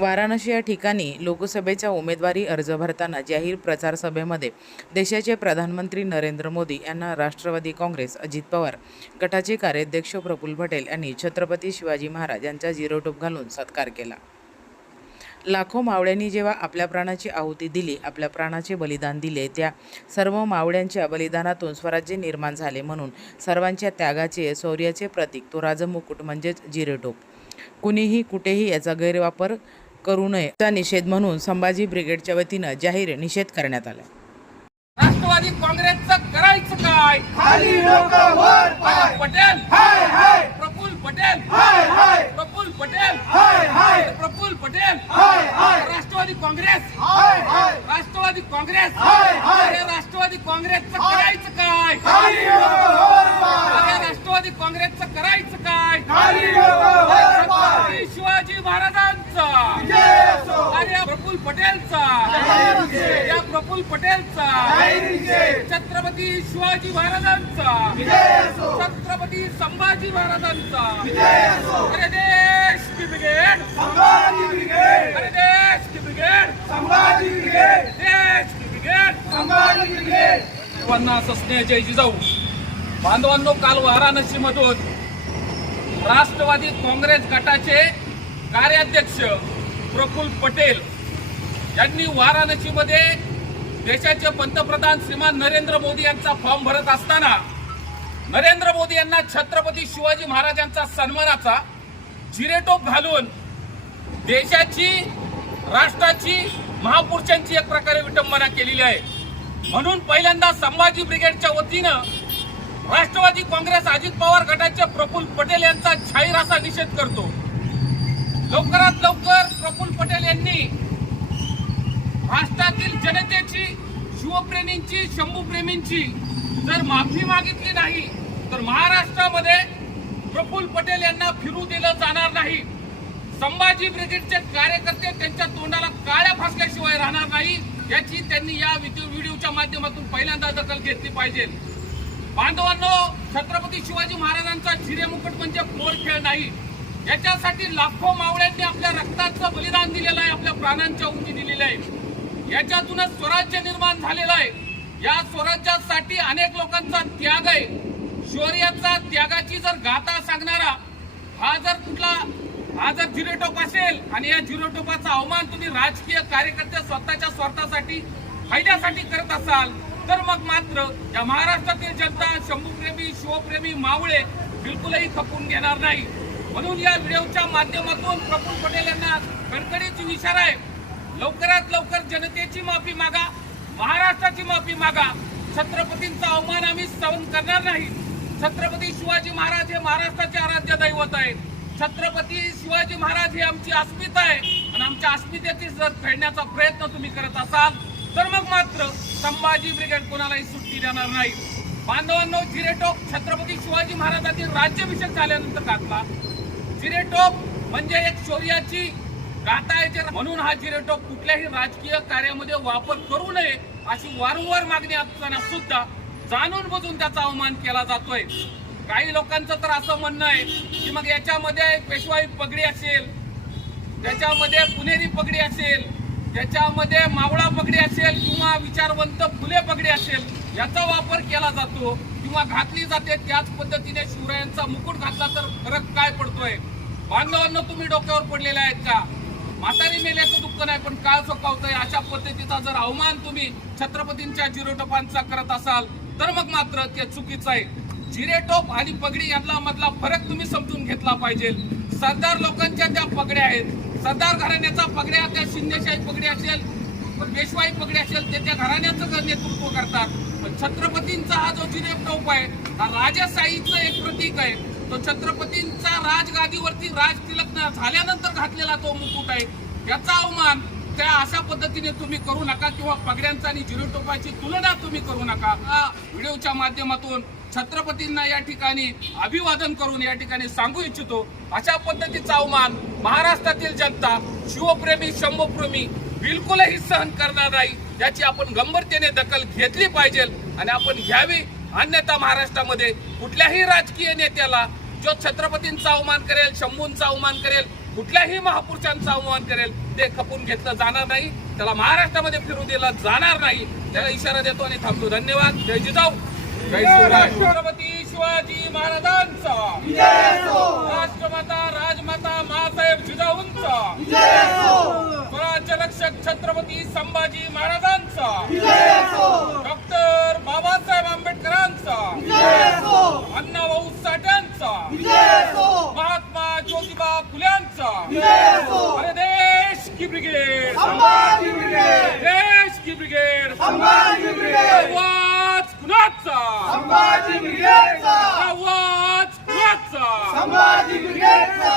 वाराणसी या ठिकाणी लोकसभेच्या उमेदवारी अर्ज भरताना जाहीर प्रचारसभेमध्ये देशाचे प्रधानमंत्री नरेंद्र मोदी यांना राष्ट्रवादी काँग्रेस अजित पवार गटाचे कार्याध्यक्ष प्रफुल्ल पटेल यांनी छत्रपती शिवाजी महाराज यांचा जिरोटोप घालून सत्कार केला. लाखो मावळ्यांनी जेव्हा आपल्या प्राणाची आहुती दिली आपल्या प्राणाचे बलिदान दिले त्या सर्व मावळ्यांच्या बलिदानातून स्वराज्य निर्माण झाले म्हणून सर्वांच्या त्यागाचे शौर्याचे प्रतीक तो राजमुकुट म्हणजेच जिरेटोप कुणीही कुठेही याचा गैरवापर करू नये चा निषेध म्हणून संभाजी ब्रिगेडच्या वतीनं जाहीर निषेध करण्यात आला. राष्ट्रवादी काँग्रेसचं करायचं काय? खाली पटेल. हाय हाय. प्रफुल्ल पटेल. हाय हाय. प्रफुल्ल पटेल. हाय हाय. प्रफुल्ल पटेल. हाय हाय. राष्ट्रवादी काँग्रेस. हाय हाय. राष्ट्रवादी काँग्रेस. हाय, हाय. अरे राष्ट्रवादी काँग्रेसचं करायचं काय? राष्ट्रवादी काँग्रेसचं करायचं काय? शिवाजी महाराजांचा जय असो आणि या प्रफुल्ल पटेलचा. या प्रफुल पटेलचा. छत्रपती शिवाजी महाराजांचा. छत्रपती संभाजी महाराजांचा. अरे देश की ब्रिगेड. संभाजी ब्रिगेड अरे देश की ब्रिगेड. संभाजी ब्रिगेड देश की ब्रिगेड. संभाजी ब्रिगेड सर्वांना सस्नेह जय जिजाऊ बांधवांनो काल वाराणसी मधून राष्ट्रवादी काँग्रेस गटाचे कार्याध्यक्ष प्रफुल्ल पटेल यांनी वाराणसीमध्ये देशाचे पंतप्रधान श्रीमान नरेंद्र मोदी यांचा फॉर्म भरत असताना नरेंद्र मोदी यांना छत्रपती शिवाजी महाराजांचा सन्मानाचा जिरेटोप घालून देशाची राष्ट्राची महापुरुषांची एक प्रकारे विटंबना केलेली आहे. म्हणून पहिल्यांदा संभाजी ब्रिगेडच्या वतीनं राष्ट्रवादी काँग्रेस अजित पवार गटाचे प्रफुल्ल पटेल यांचा जाहीर असा निषेध करतो. लवकरात लवकर प्रफुल्ल पटेल यांनी राष्ट्रातील जनतेची शिवप्रेमींची शंभूप्रेमींची जर माफी मागितली नाही तर महाराष्ट्रामध्ये प्रफुल्ल पटेल यांना फिरू दिलं जाणार नाही. संभाजी ब्रिगेडचे कार्यकर्ते त्यांच्या तोंडाला काळ्या फासल्याशिवाय राहणार नाही याची त्यांनी या व्हिडिओ- व्हिडिओच्या माध्यमातून पहिल्यांदा दखल घेतली पाहिजे. बांधवांनो छत्रपती शिवाजी महाराजांचा चिरेमुकुट म्हणजे कोर खेळ नाही. याच्यासाठी लाखो मावळ्यांनी आपल्या रक्ताचं बलिदान दिलेलं आहे आपल्या प्राणांच्या उंची दिलेल्या आहे. याच्यातूनच स्वराज्य निर्माण झालेलं आहे. या स्वराज्यासाठी अनेक लोकांचा त्याग आहे. शौर्याचा त्यागाची जर गाथा सांगणारा हा जर कुठला हा जर झिरोटोप असेल आणि या झिरोटोपाचा अवमान तुम्ही राजकीय कार्यकर्ते स्वतःच्या स्वार्थासाठी फायद्यासाठी करत असाल तर मग मात्र या महाराष्ट्रातील जनता शंभूप्रेमी शिवप्रेमी मावळे बिलकुलही खपून घेणार नाही. म्हणून या व्हिडिओच्या माध्यमातून प्रफुल्ल पटेल यांना कडकडीची इशारा आहे. लवकरात लवकर जनतेची माफी मागा महाराष्ट्राची माफी मागा. छत्रपतींचा अवमान आम्ही सहन करणार नाही. छत्रपती शिवाजी महाराज हे महाराष्ट्राचे आराध्य दैवत आहे छत्रपती शिवाजी महाराज हे आमची अस्मिता आहे आणि आमच्या अस्मितेची जर फेडण्याचा प्रयत्न तुम्ही करत असाल तर मग मात्र संभाजी ब्रिगेड कोणालाही सुट्टी देणार नाही. बांधवांनो जिरेटोप छत्रपती शिवाजी महाराजांनी राज्याभिषेक झाल्यानंतर घातला जिरेटोप म्हणजे एक शौर्याची गाता येते म्हणून हा जिरेटोप कुठल्याही राजकीय कार्यामध्ये वापर करू नये अशी वारंवार मागणी असताना सुद्धा जाणून बुजून त्याचा अवमान केला जातोय. काही लोकांचं तर असं म्हणणं आहे की मग याच्यामध्ये पेशवाई पगडी असेल त्याच्यामध्ये पुणेरी पगडी असेल त्याच्यामध्ये मावळा पगडी असेल किंवा विचारवंत फुले पगडी असेल याचा वापर केला जातो किंवा घातली जाते त्याच पद्धतीने शिवरायांचा मुकुट घातला तर फरक काय पडतोय? बांधवांना तुम्ही डोक्यावर पडलेले आहेत का? म्हातारी मेल्याचं दुःख नाही पण काळ चोकावतोय अशा पद्धतीचा जर अवमान तुम्ही छत्रपतींच्या जिरोटोपांचा करत असाल तर मग मात्र ते चुकीचं आहे. जिरेटोप आणि पगडी यांना मधला फरक तुम्ही समजून घेतला पाहिजे. सरदार लोकांच्या त्या पगड्या आहेत. सरदार घराण्याचा पगड्या त्या शिंदेशाही पगडी असेल पेशवाई पगडी असेल ते त्या घराण्याचं नेतृत्व करतात. पण छत्रपतींचा हा जो जिरेटोप आहे हा राजशाहीचं एक प्रतीक छत्रपतींचा राजगादीवरती राज तिलक झाल्यानंतर घातलेला तो मुकुट आहे. याचा अवमान त्या अशा पद्धतीने तुम्ही करू नका किंवा पगड्यांचा आणि जिरोटोपाची तुलना तुम्ही करू नका. हा व्हिडिओच्या माध्यमातून छत्रपतींना या ठिकाणी अभिवादन करून या ठिकाणी सांगू इच्छितो अशा पद्धतीचा अवमान महाराष्ट्रातील जनता शिवप्रेमी शंभप्रेमी बिलकुलही सहन करणार नाही. याची आपण गंभीरतेने दखल घेतली पाहिजे आणि आपण घ्यावी. अन्यथा महाराष्ट्रामध्ये कुठल्याही राजकीय नेत्याला जो छत्रपतींचा अवमान करेल शंभूंचा अवमान करेल कुठल्याही महापुरुषांचा अवमान करेल ते खपून घेतलं जाणार नाही. त्याला महाराष्ट्रामध्ये फिरू दिलं जाणार नाही. त्याला इशारा देतो आणि थांबतो. धन्यवाद. जय जिजाऊ. जय छत्रपती शिवाजी महाराजांचा. राष्ट्रमाता राजमाता मासाहेब जिजाऊंचा. स्वराज्य रक्षक छत्रपती संभाजी महाराजांचा. डॉक्टर बाबासाहेब आंबेडकरांचा विजय असो अण्णाभाऊ साठ्यांचा विजय असो महात्मा ज्योतिबा फुल्यांचा विजय असो अरे देश की ब्रिगेड संभाजी ब्रिगेड देश की ब्रिगेड संभाजी ब्रिगेड. आवाज कुणाचा संभाजी ब्रिगेडचा. आवाज कुणाचा संभाजी ब्रिगेडचा.